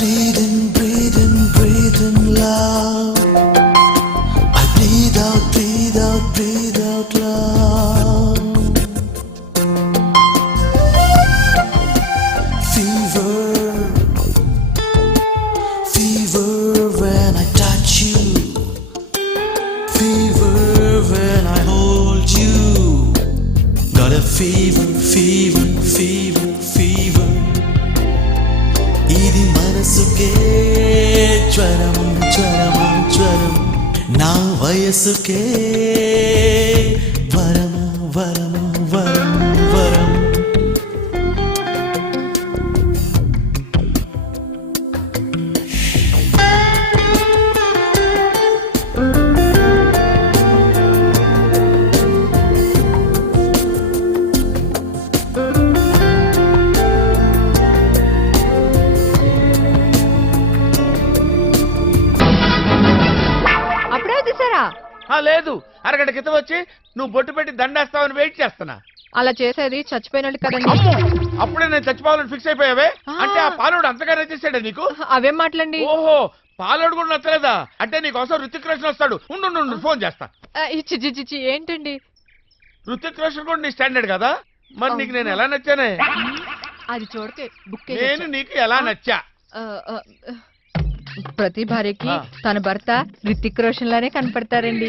breathe in love. I breathe out love. Fever when I touch you. Fever when I hold you. Got a fever. ఇది మనసుకే జ్వరం నా వయసుకే వరం లేదు, అరగంట క్రితం వచ్చి నువ్వు బొట్టు పెట్టి దండేస్తావని వెయిట్ చేస్తున్నా. అలా చేసేది చచ్చిపోయినట్టు కదండి. అప్పుడే నేను చచ్చిపోవాలని ఫిక్స్ అయిపోయావే. అంటే ఆ పాలోడు అంతగా నచ్చేసాడా నీకు? అవేం మాటలండి. ఓహో, పాలోడు కూడా నచ్చలేదా? అంటే నీకోసం రుతిక్ రోషన్ వస్తాడు. ఉండు ఫోన్ చేస్తా. ఏంటండి? రుతిక్ రోషన్ కూడా నీ స్టాండర్డ్ కదా, మరి నీకు నేను ఎలా నచ్చానే? అది చూడకే బుక్ నేను నీకు ఎలా నచ్చా? ప్రతి భార్యకి తన భర్త రితిక్ రోషన్ లానే కనపడతారండి.